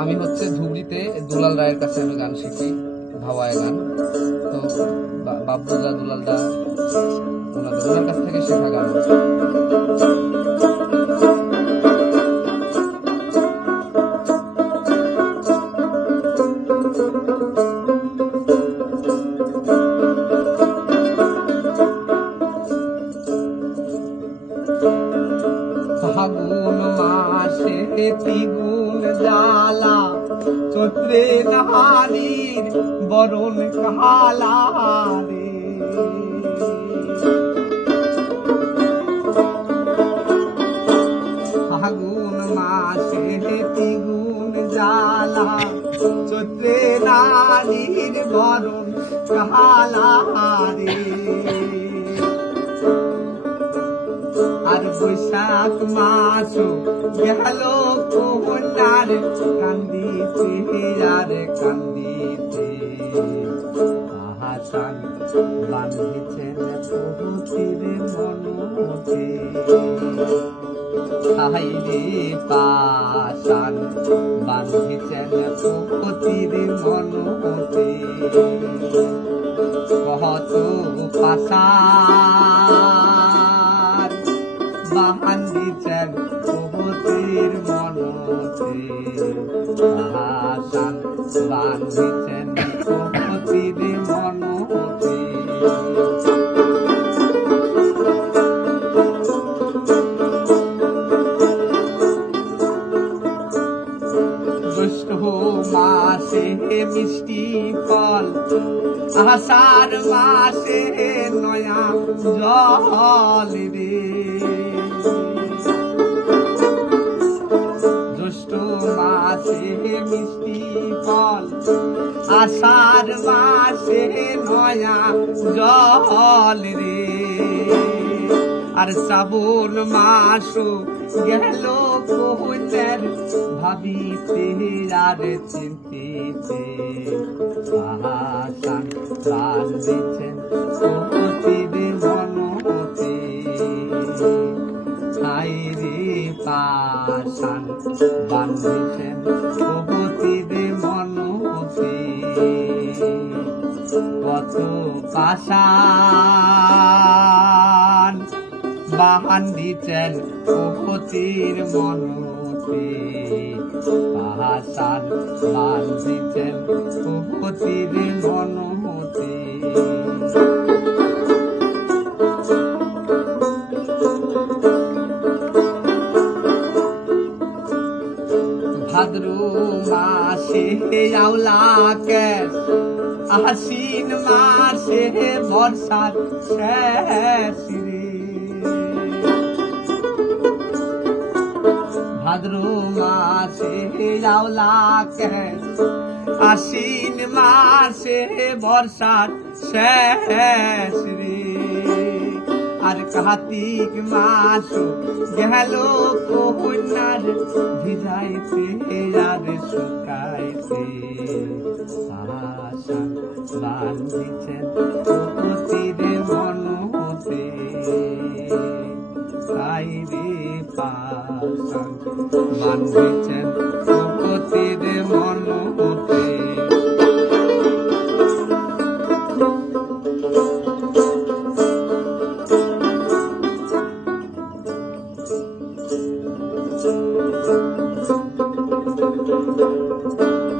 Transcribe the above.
আমি হচ্ছে ধুবড়িতে দুলাল রায়ের কাছে আমি গান শিখি, ভাওয়ায় গান। তো বাবুদা দুলাল দা ওনার কাছ থেকে শেখা গান। ফাগুন মাসে তিগুন জ্বালা, চৈত্রে নারীর বরণ কালা রে। ফাগুন মাসে তিগুন জ্বালা, চৈত্রে নারীর বরণ কালা রে। আর বৈশাখ মাস গেল কন্যার কান্দিতে আর কান্দিতে, আহাসান বাঁধিছেন প্রভুতির মনতে। হাইরে পাশান বাঁধিছেন প্রভুতির মনতে, কত পাশান বাঁধিছেন প্রভুতির মনতে। আহাসান বাঁধিছেন প্রভুতির মনতে। জ্যৈষ্ঠ মাসে মিষ্টি ফল, আষাঢ় মাসে নয়া জল রে। জ্যৈষ্ঠ মাসে মিষ্টি ফল, আষাঢ় মাসে নয়া জল রে। আর শ্রাবণ মাস গেল কন্যার ভাবিতে আর চিন্তিতে, আহাসান বাঁধিছেন প্রভুতির মনতে। হাইরে পাশান বাঁধিছেন প্রভুতির মনতে, কত পাশান বাঁধিছেন প্রভুতির মনতে। আহাসান বাঁধিছেন প্রভুতির মনতে। ভাদ্র মাসে আওলা কেশ, আশ্বিন মাসে বর্ষার শেষ রে। ভাদ্র মাসে আওলা কেশ, আশ্বিন মাসে বর্ষার শেষ রে। আর কার্তিক মাস গেল কন্যার ভিজাইতে আর শুকাইতে, আহাসান বাঁধিছেন প্রভুতির মনতে। হাইরে পাশান বাঁধিছেন প্রভুতির মনতে। Thank you.